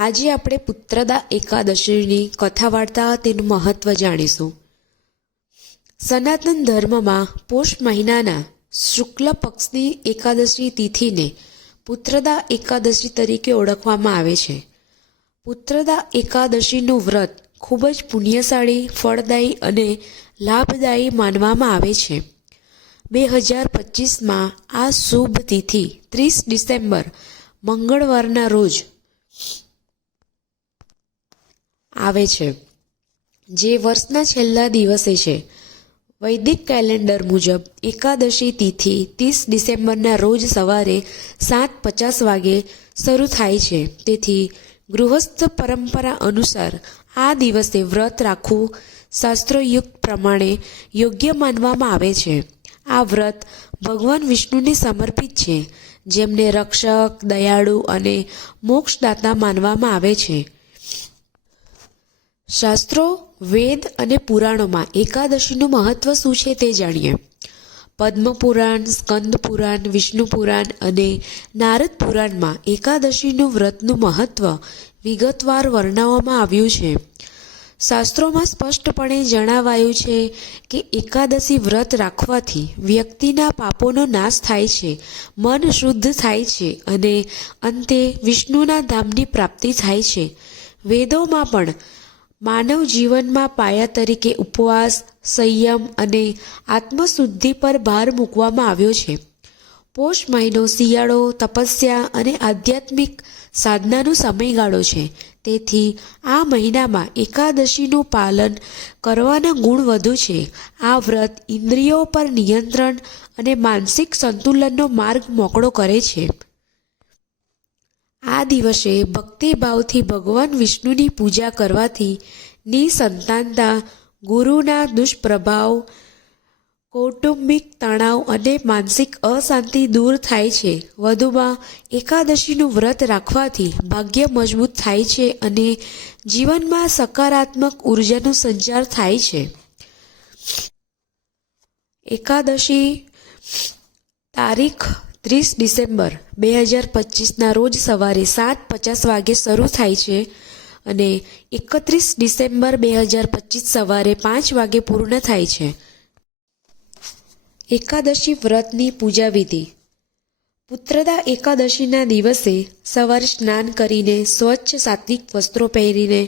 આજે આપણે પુત્રદા એકાદશીની કથા વાર્તા તેનું મહત્વ જાણીશું. સનાતન ધર્મમાં પોષ મહિનાના શુક્લ પક્ષની એકાદશી તિથિને પુત્રદા એકાદશી તરીકે ઓળખવામાં આવે છે. પુત્રદા એકાદશીનું વ્રત ખૂબ જ પુણ્યશાળી, ફળદાયી અને લાભદાયી માનવામાં આવે છે. 2025માં આ શુભ તિથિ 30 ડિસેમ્બર મંગળવારના રોજ આવે છે, જે વર્ષના છેલ્લા દિવસે છે. વૈદિક કેલેન્ડર મુજબ એકાદશી તિથિ 30 ડિસેમ્બરના રોજ સવારે 7:50 વાગે શરૂ થાય છે. તેથી ગૃહસ્થ પરંપરા અનુસાર આ દિવસે વ્રત રાખવું શાસ્ત્રોયુક્ત પ્રમાણે યોગ્ય માનવામાં આવે છે. આ વ્રત ભગવાન વિષ્ણુને સમર્પિત છે, જેમને રક્ષક, દયાળુ અને મોક્ષદાતા માનવામાં આવે છે. શાસ્ત્રો, વેદ અને પુરાણોમાં એકાદશીનું મહત્વ શું છે તે જાણીએ. પદ્મપુરાણ, સ્કંદ પુરાણ, વિષ્ણુ પુરાણ અને નારદ પુરાણમાં એકાદશીનું વ્રતનું મહત્વ વિગતવાર વર્ણવવામાં આવ્યું છે. શાસ્ત્રોમાં સ્પષ્ટપણે જણાવાયું છે કે એકાદશી વ્રત રાખવાથી વ્યક્તિના પાપોનો નાશ થાય છે, મન શુદ્ધ થાય છે અને અંતે વિષ્ણુના ધામની પ્રાપ્તિ થાય છે. વેદોમાં પણ માનવ જીવનમાં પાયા તરીકે ઉપવાસ, સંયમ અને આત્મશુદ્ધિ પર ભાર મૂકવામાં આવ્યો છે. પોષ મહિનો શિયાળો, તપસ્યા અને આધ્યાત્મિક સાધનાનો સમયગાળો છે. તેથી આ મહિનામાં એકાદશીનું પાલન કરવાના ગુણ વધુ છે. આ વ્રત ઇન્દ્રિયો પર નિયંત્રણ અને માનસિક સંતુલનનો માર્ગ મોકળો કરે છે. આ દિવસે ભક્તિભાવથી ભગવાન વિષ્ણુની પૂજા કરવાથી નિસંતાનતા, ગુરુના દુષ્પ્રભાવ, કૌટુંબિક તણાવ અને માનસિક અશાંતિ દૂર થાય છે. વધુમાં એકાદશીનું વ્રત રાખવાથી ભાગ્ય મજબૂત થાય છે અને જીવનમાં સકારાત્મક ઉર્જાનો સંચાર થાય છે. એકાદશી તારીખ 30 ડિસેમ્બર 2025ના રોજ સવારે 7:50 વાગે શરૂ થાય છે અને 31 ડિસેમ્બર 2025 સવારે 5 વાગે પૂર્ણ થાય છે. એકાદશી વ્રતની પૂજા વિધિ. પુત્રદા એકાદશીના દિવસે સવારે સ્નાન કરીને સ્વચ્છ સાત્વિક વસ્ત્રો પહેરીને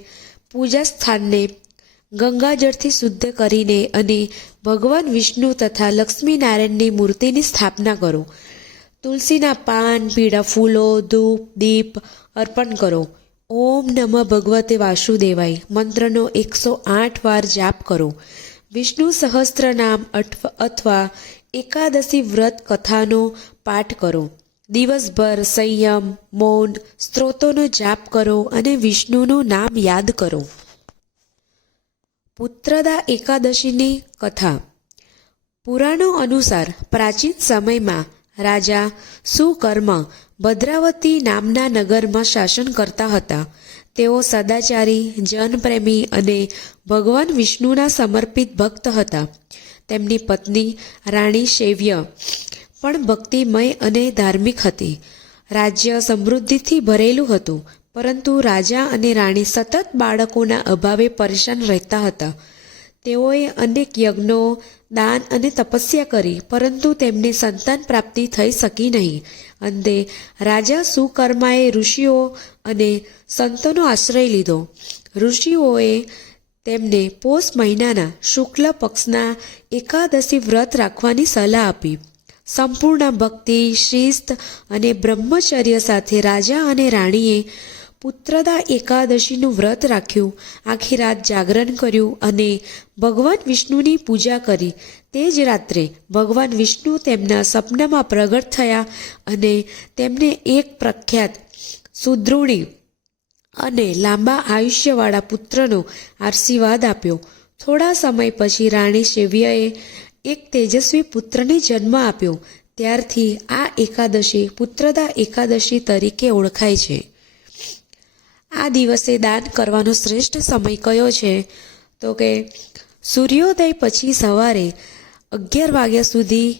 પૂજા સ્થાનને ગંગાજળથી શુદ્ધ કરીને અને ભગવાન વિષ્ણુ તથા લક્ષ્મીનારાયણની મૂર્તિની સ્થાપના કરો. તુલસીના પાન, પીળા ફૂલો, ધૂપ, દીપ અર્પણ કરો. ઓમ નમઃ ભગવતે વાસુદેવાય મંત્રનો 108 વાર જાપ કરો. વિષ્ણુ સહસ્ત્ર નામ અથવા એકાદશી વ્રત કથાનો પાઠ કરો. દિવસભર સંયમ, મૌન, સ્ત્રોતોનો જાપ કરો અને વિષ્ણુનું નામ યાદ કરો. પુત્રદા એકાદશીની કથા. પુરાણો અનુસાર પ્રાચીન સમયમાં રાજા સુકર્મ ભદ્રાવતી નામના નગરમાં શાસન કરતા હતા. તેઓ સદાચારી, જનપ્રેમી અને ભગવાન વિષ્ણુના સમર્પિત ભક્ત હતા. તેમની પત્ની રાણી શૈવ્ય પણ ભક્તિમય અને ધાર્મિક હતી. રાજ્ય સમૃદ્ધિથી ભરેલું હતું, પરંતુ રાજા અને રાણી સતત બાળકોના અભાવે પરેશાન રહેતા હતા. તેઓએ અનેક યજ્ઞો, દાન અને તપસ્યા કરી, પરંતુ તેમને સંતાન પ્રાપ્તિ થઈ શકી નહીં. અંતે રાજા સુકર્માએ ઋષિઓ અને સંતોનો આશ્રય લીધો. ઋષિઓએ તેમને પોષ મહિનાના શુક્લ પક્ષના એકાદશી વ્રત રાખવાની સલાહ આપી. સંપૂર્ણ ભક્તિ, શિસ્ત અને બ્રહ્મચર્ય સાથે રાજા અને રાણીએ પુત્રદા એકાદશીનું વ્રત રાખ્યું. આખી રાત જાગરણ કર્યું અને ભગવાન વિષ્ણુની પૂજા કરી. તે જ રાત્રે ભગવાન વિષ્ણુ તેમના સપનામાં પ્રગટ થયા અને તેમને એક પ્રખ્યાત, સુદૃઢ અને લાંબા આયુષ્યવાળા પુત્રનો આશીર્વાદ આપ્યો. થોડા સમય પછી રાણી શૈવ્યએ એક તેજસ્વી પુત્રને જન્મ આપ્યો. ત્યારથી આ એકાદશી પુત્રદા એકાદશી તરીકે ઓળખાય છે. આ દિવસે દાન કરવાનો શ્રેષ્ઠ સમય કયો છે? તો કે સૂર્યોદય પછી સવારે 11 વાગ્યા સુધી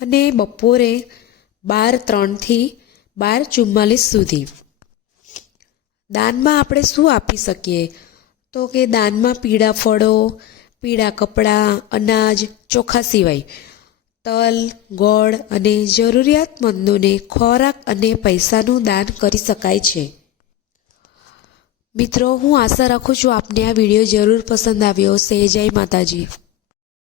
અને બપોરે 12:03 થી 12:44 સુધી. દાનમાં આપણે શું આપી શકીએ? તો કે દાનમાં પીળા ફળો, પીળા કપડાં, અનાજ, ચોખા સિવાય તલ, ગોળ અને જરૂરિયાતમંદોને ખોરાક અને પૈસાનું દાન કરી શકાય છે. મિત્રો, હું આશા રાખું છું આપને આ વિડીયો જરૂર પસંદ આવ્યો હશે. જય માતાજી.